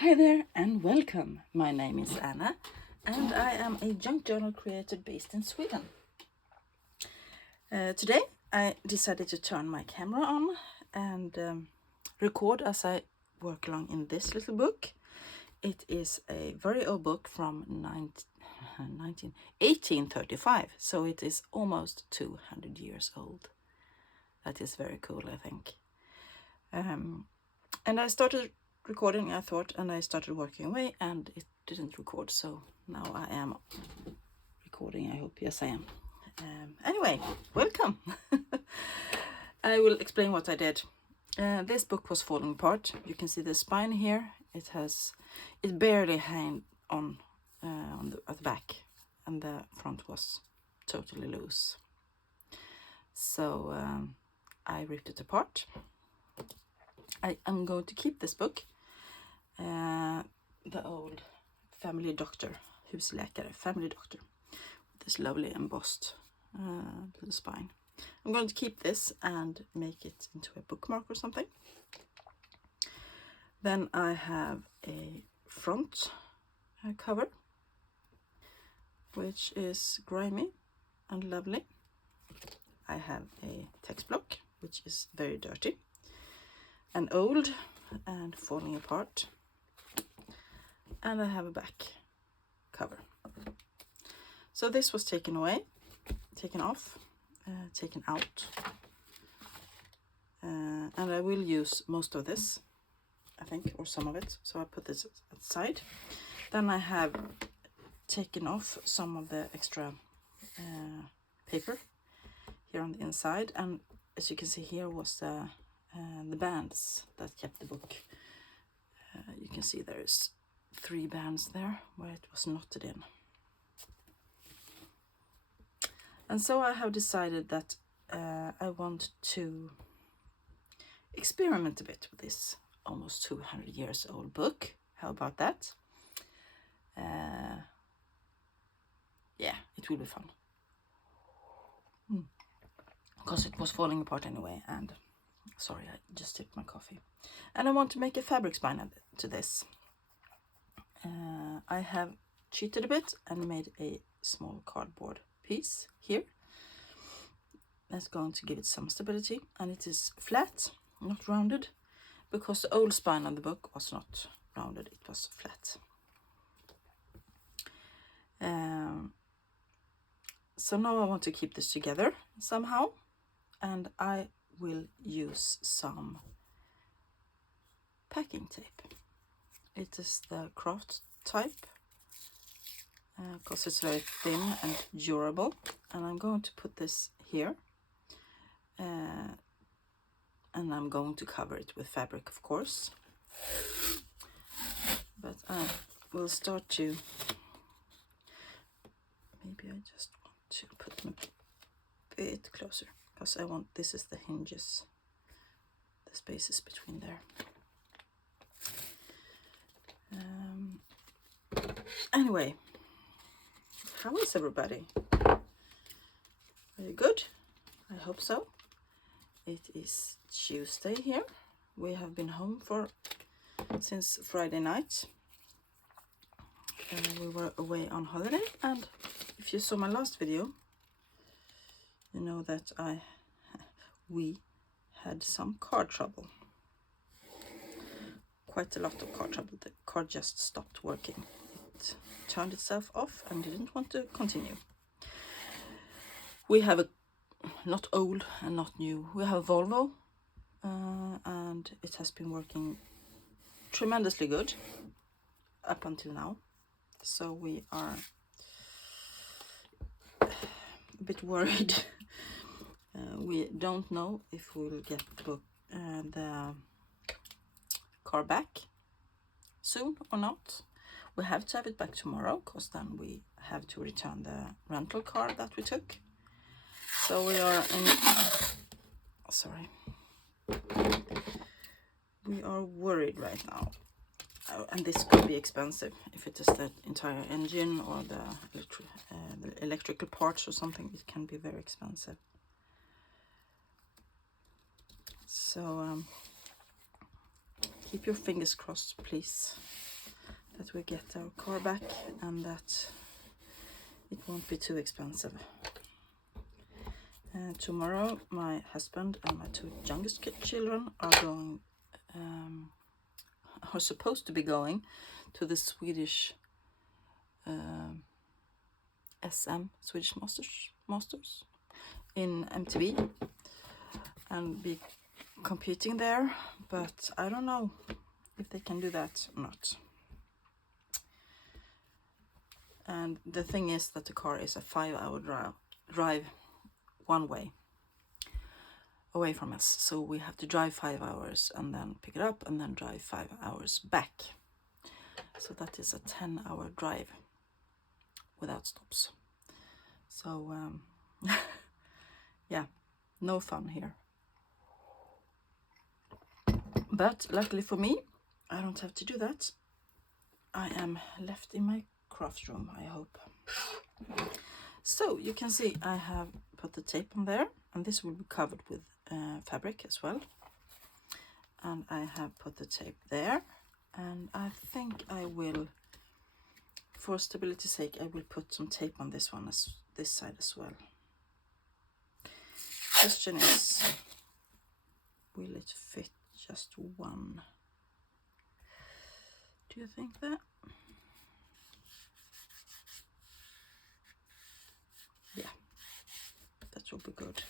Hi there and welcome. My name is Anna and I am a junk journal creator based in Sweden. Today I decided to turn my camera on and record as I work along in this little book. It is a very old book from 1835, so it is almost 200 years old. That is very cool, I think. And I started recording, I thought, and I started working away and it didn't record, so now I am recording. I hope. Yes, I am. Anyway, welcome. I will explain what I did. This book was falling apart. You can see the spine here. It barely hang on at the back, and the front was totally loose. So I ripped it apart. I am going to keep this book. The old family doctor, husläkare, family doctor, with this lovely embossed little spine. I'm going to keep this and make it into a bookmark or something. Then I have a front cover, which is grimy and lovely. I have a text block, which is very dirty and old and falling apart. And I have a back cover. So this was taken off, taken out. And I will use most of this, I think, or some of it. So I put this aside. Then I have taken off some of the extra paper here on the inside. And as you can see, here was the bands that kept the book. You can see there's 3 bands there where it was knotted in. And so I have decided that I want to experiment a bit with this almost 200 years old book. How about that? Yeah, it will be fun. Because it was falling apart anyway, and sorry, I just tipped my coffee. And I want to make a fabric spine to this. I have cheated a bit and made a small cardboard piece here. That's going to give it some stability, and it is flat, not rounded, because the old spine of the book was not rounded, it was flat. So now I want to keep this together somehow, and I will use some packing tape. It is the craft type, because it's very thin and durable, and I'm going to put this here, and I'm going to cover it with fabric, of course, but I will start to, maybe I just want to put them a bit closer, because I want, this is the hinges, the spaces between there. Anyway, how is everybody? Are you good? I hope so. It is Tuesday here. We have been home since Friday night. We were away on holiday, and if you saw my last video, you know that we had some car trouble. Quite a lot of car trouble. The car just stopped working. It turned itself off and didn't want to continue. We have not old and not new. We have a Volvo, and it has been working tremendously good up until now. So we are a bit worried. We don't know if we'll get the car back soon or not. We have to have it back tomorrow, because then we have to return the rental car that we took. So we are we are worried right now. And this could be expensive. If it is the entire engine or the electrical parts or something, it can be very expensive. So keep your fingers crossed, please. that we get our car back and that it won't be too expensive. Tomorrow my husband and my two youngest children are going, are supposed to be going to the Swedish Swedish Masters in MTV and be competing there, but I don't know if they can do that or not. And the thing is that the car is a 5-hour drive one way away from us, so we have to drive 5 hours and then pick it up and then drive 5 hours back, so that is a 10-hour drive without stops. So yeah, no fun here, but luckily for me I don't have to do that. I am left in my craft room, I hope. So you can see I have put the tape on there, and this will be covered with fabric as well, and I have put the tape there, and I think I will, for stability's sake, I will put some tape on this one, this side as well. Question is, will it fit just one? Do you think that? Yeah, that will be good,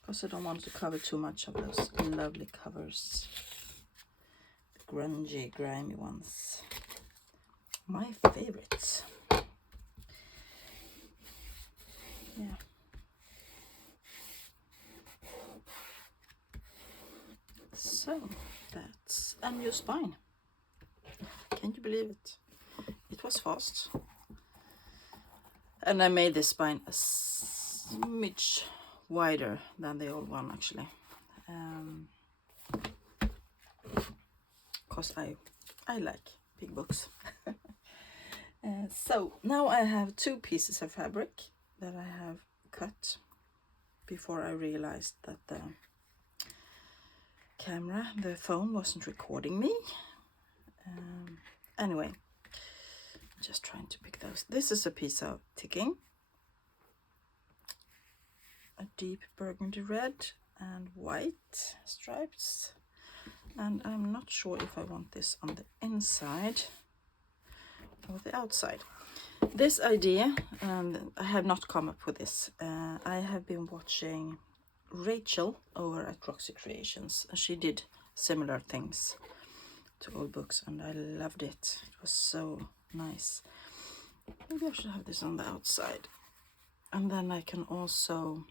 because I don't want to cover too much of those lovely covers, the grungy, grimy ones, my favorite. Yeah. So that's a new spine. Can you believe it? It was fast. And I made this spine a smidge wider than the old one, actually, because I like big books. So now I have 2 pieces of fabric that I have cut before I realized that the phone wasn't recording me. Anyway, just trying to pick those. This is a piece of ticking, a deep burgundy red and white stripes, and I'm not sure if I want this on the inside or the outside. This idea, I have not come up with this. I have been watching Rachel over at Roxy Creations. She did similar things to old books and I loved it. It was so nice. Maybe I should have this on the outside, and then I can also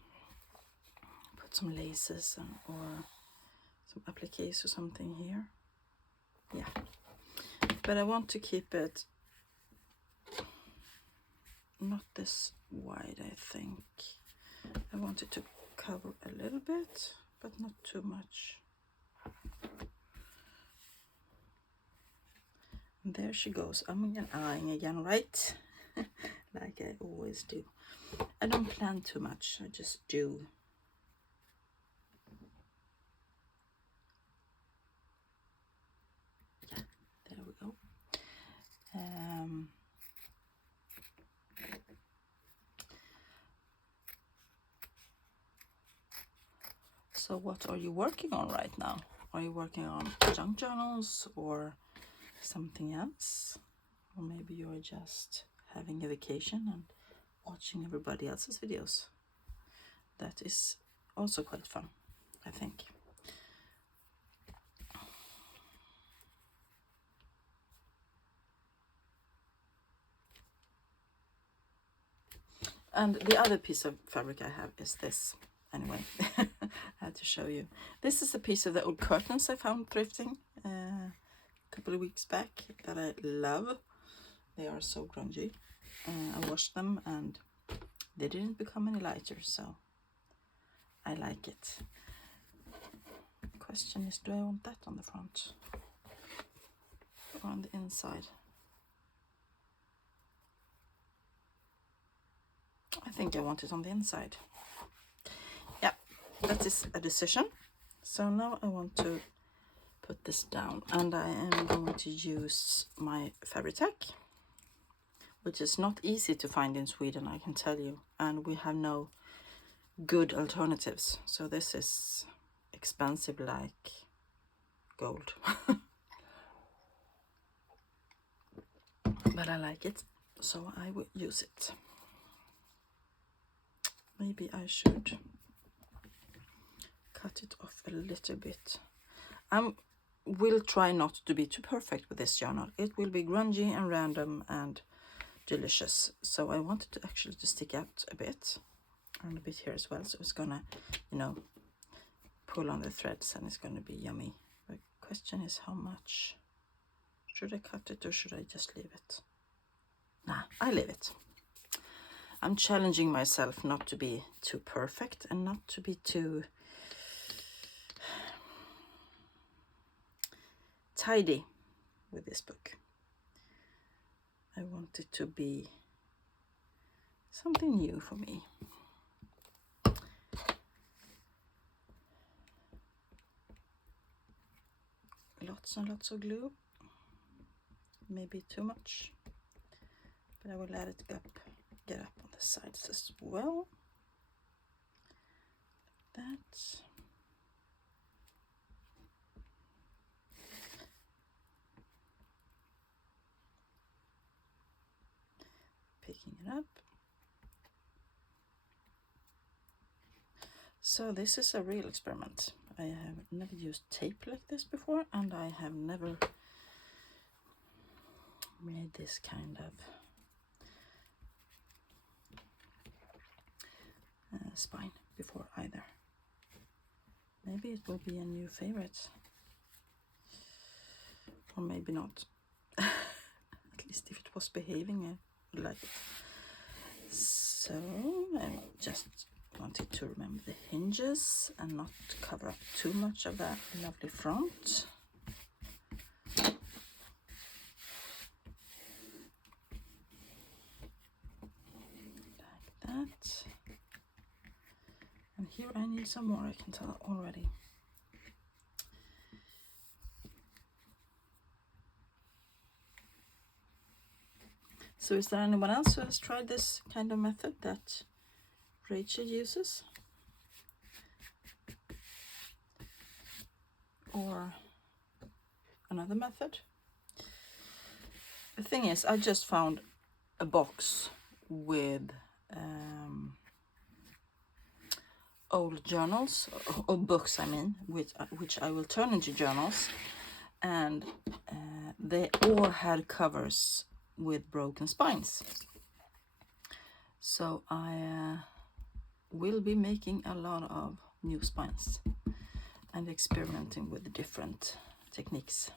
put some laces or some appliques or something here. Yeah, but I want to keep it not this wide. I think I want it to cover a little bit, but not too much. And there she goes. I'm eyeing again, right? Like I always do. I don't plan too much, I just do. Yeah, there we go. So what are you working on right now? Are you working on junk journals or something else? Or maybe you're just having a vacation and watching everybody else's videos. That is also quite fun, I think. And the other piece of fabric I have is this. Anyway, I had to show you. This is a piece of the old curtains I found thrifting a couple of weeks back that I love. They are so grungy. I washed them and they didn't become any lighter, so I like it. The question is, do I want that on the front or on the inside? I think I want it on the inside. Yeah, that is a decision. So now I want to put this down, and I am going to use my Fabri-Tac, which is not easy to find in Sweden, I can tell you, and we have no good alternatives. So this is expensive like gold. But I like it, so I will use it. Maybe I should cut it off a little bit. I will try not to be too perfect with this journal. It will be grungy and random and delicious. So I wanted to actually to stick out a bit and a bit here as well. So it's gonna, you know, pull on the threads and it's gonna be yummy. The question is how much. Should I cut it or should I just leave it? Nah, I leave it. I'm challenging myself not to be too perfect and not to be too tidy with this book. I want it to be something new for me. Lots and lots of glue. Maybe too much. But I will let it get up on the sides as well. That. Picking it up. So this is a real experiment. I have never used tape like this before, and I have never made this kind of spine before either. Maybe it will be a new favorite, or maybe not. At least if it was behaving, I would like it. So I just wanted to remember the hinges and not cover up too much of that lovely front. Like that. And here I need some more, I can tell already. So is there anyone else who has tried this kind of method that Rachel uses? Or another method? The thing is, I just found a box with old journals, or books I mean, which I will turn into journals, and they all had covers with broken spines. So I will be making a lot of new spines and experimenting with different techniques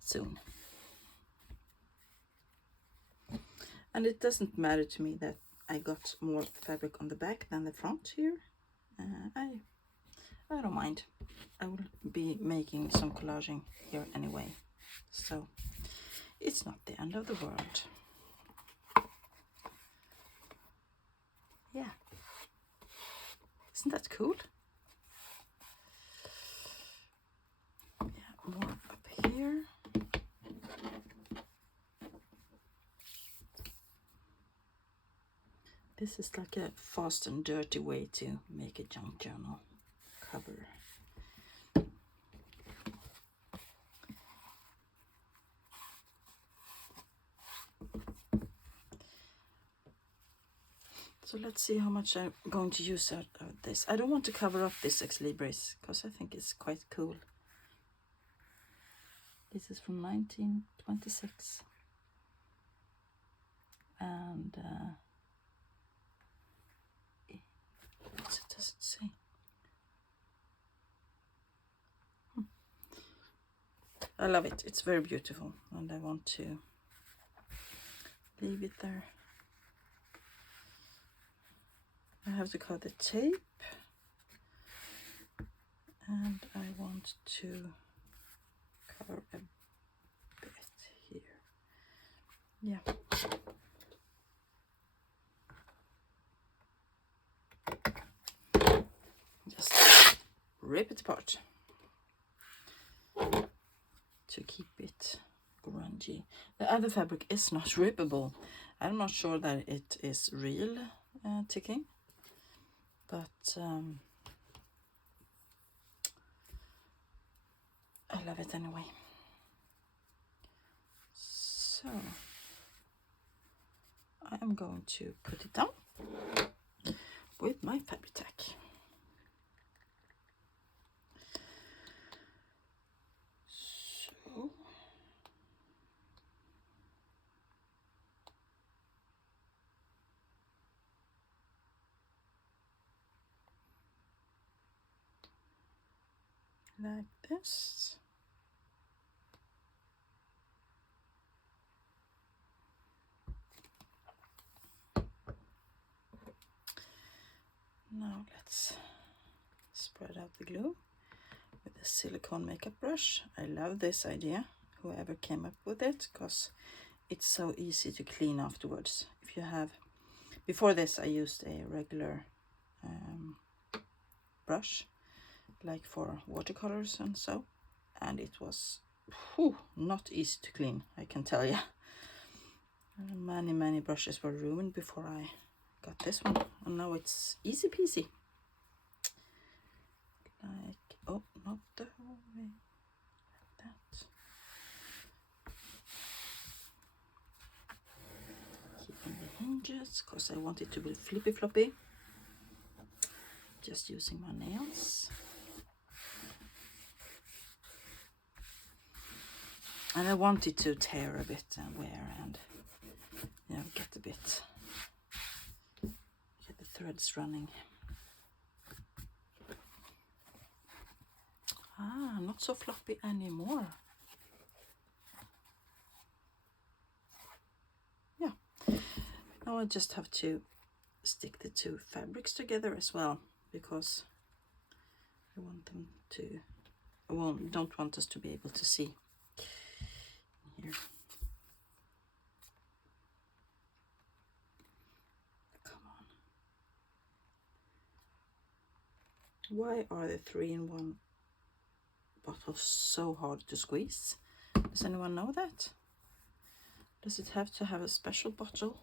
soon. And it doesn't matter to me that I got more fabric on the back than the front here. I don't mind. I will be making some collaging here anyway, so it's not the end of the world. Yeah, isn't that cool? Yeah, more up here. This is like a fast and dirty way to make a junk journal cover. So let's see how much I'm going to use out of this. I don't want to cover up this Ex Libris because I think it's quite cool. This is from 1926. And what does it say? I love it. It's very beautiful, and I want to leave it there. I have to cut the tape, and I want to cover a bit here. Yeah. Just rip it apart. to keep it grungy. The other fabric is not rippable. I'm not sure that it is real ticking, but I love it anyway. So I am going to put it down with my fabric tack. So like this. Now let's spread out the glue with a silicone makeup brush. I love this idea, whoever came up with it, because it's so easy to clean afterwards. If you have, before this I used a regular brush, like for watercolors and so, and it was not easy to clean, I can tell you. Many brushes were ruined before I got this one, and now it's easy peasy. Like, oh, not the whole way, like that. Keeping the hinges, because I want it to be flippy floppy. Just using my nails. And I want it to tear a bit and wear and, you know, get the threads running. Not so floppy anymore. Yeah. Now I just have to stick the two fabrics together as well, because I want them to, don't want us to be able to see here. Come on. Why are the 3-in-1 bottles so hard to squeeze? Does anyone know that? Does it have to have a special bottle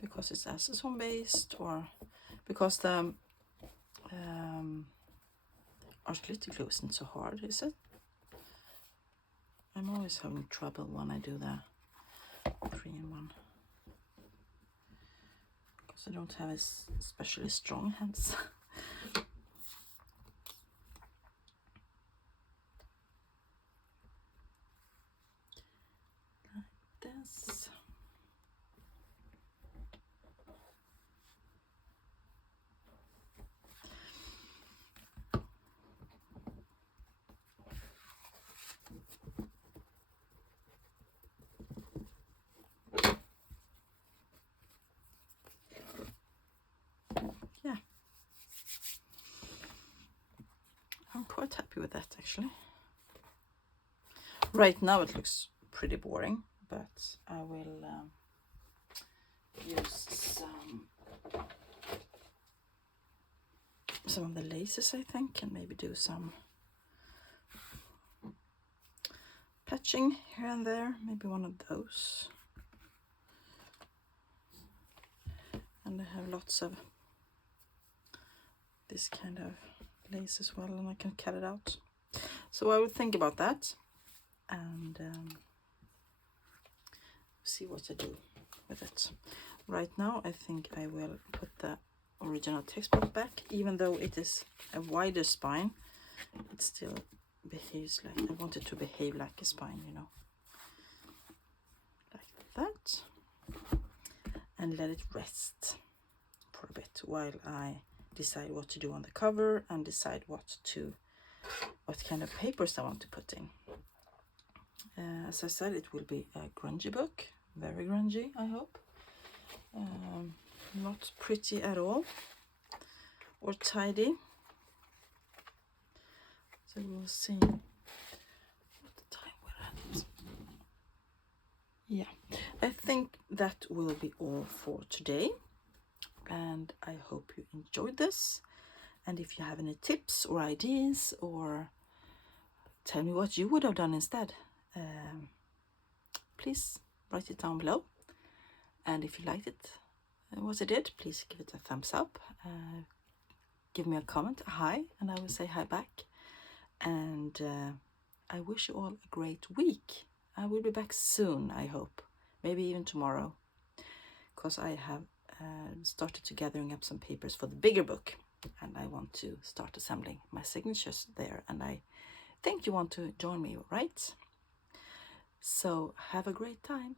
because it's acetone based, or because the art glitter glue isn't so hard, is it? I'm always having trouble when I do the 3-in-1 because I don't have especially strong hands. This. Yeah, I'm quite happy with that actually. Right now it looks pretty boring, but I will use some of the laces, I think, and maybe do some patching here and there, maybe one of those. And I have lots of this kind of lace as well, and I can cut it out. So I will think about that and see what I do with it. Right now I think I will put the original textbook back. Even though it is a wider spine, it still behaves like, I want it to behave like a spine, you know, like that, and let it rest for a bit while I decide what to do on the cover and decide what kind of papers I want to put in. As I said, it will be a grungy book, very grungy, I hope. Not pretty at all, or tidy. So we'll see what the time we're at. Yeah, I think that will be all for today, and I hope you enjoyed this. And if you have any tips or ideas or tell me what you would have done instead. Please write it down below. And if you liked it, what I did, please give it a thumbs up. Give me a comment, a hi, and I will say hi back. And I wish you all a great week. I will be back soon, I hope. Maybe even tomorrow. Because I have started to gathering up some papers for the bigger book. And I want to start assembling my signatures there. And I think you want to join me, right? So have a great time.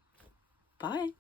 Bye.